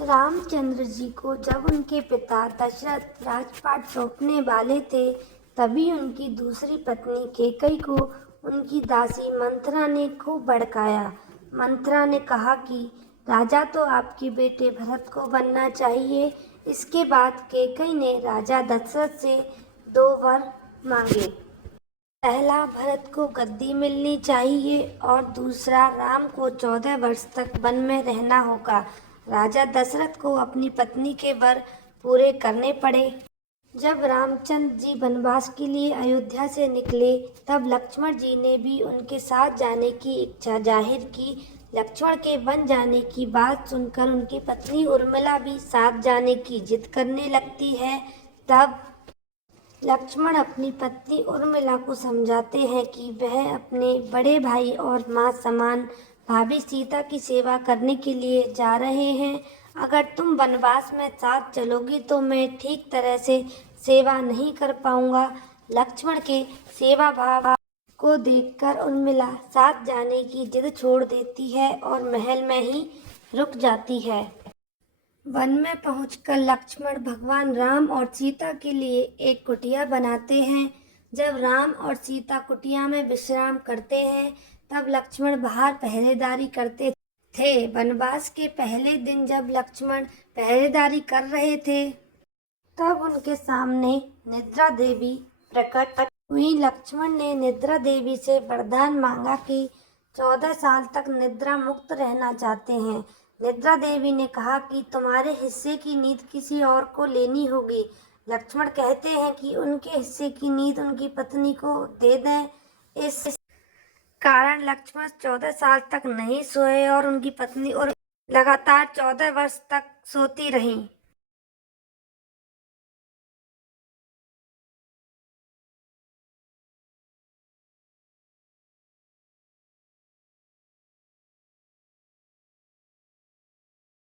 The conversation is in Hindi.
रामचंद्र जी को जब उनके पिता दशरथ राजपाट सौंपने वाले थे, तभी उनकी दूसरी पत्नी कैकई को उनकी दासी मंथरा ने खूब भड़काया। मंथरा ने कहा कि राजा तो आपके बेटे भरत को बनना चाहिए। इसके बाद कैकई ने राजा दशरथ से 2 वर मांगे। पहला, भरत को गद्दी मिलनी चाहिए और दूसरा, राम को 14 वर्ष तक वन में रहना होगा। राजा दशरथ को अपनी पत्नी के वर पूरे करने पड़े। जब रामचंद्र जी वनवास के लिए अयोध्या से निकले, तब लक्ष्मण जी ने भी उनके साथ जाने की इच्छा जाहिर की। लक्ष्मण के वन जाने की बात सुनकर उनकी पत्नी उर्मिला भी साथ जाने की जिद करने लगती है। तब लक्ष्मण अपनी पत्नी उर्मिला को समझाते हैं कि वह अपने बड़े भाई और मां समान भाभी सीता की सेवा करने के लिए जा रहे हैं। अगर तुम वनवास में साथ चलोगी तो मैं ठीक तरह से सेवा नहीं कर पाऊंगा। लक्ष्मण के सेवा भाव को देखकर उर्मिला साथ जाने की जिद छोड़ देती है और महल में ही रुक जाती है। वन में पहुंचकर लक्ष्मण भगवान राम और सीता के लिए एक कुटिया बनाते हैं। जब राम और सीता कुटिया में विश्राम करते हैं, तब लक्ष्मण बाहर पहरेदारी करते थे। वनवास के पहले दिन जब लक्ष्मण पहरेदारी कर रहे थे, तब उनके सामने निद्रा देवी प्रकट हुई। लक्ष्मण ने निद्रा देवी से वरदान मांगा कि 14 साल तक निद्रा मुक्त रहना चाहते हैं। निद्रा देवी ने कहा कि तुम्हारे हिस्से की नींद किसी और को लेनी होगी। लक्ष्मण कहते हैं कि उनके हिस्से की नींद उनकी पत्नी को दे दें। इस कारण लक्ष्मण 14 साल तक नहीं सोए और उनकी पत्नी और लगातार 14 वर्ष तक सोती रहीं।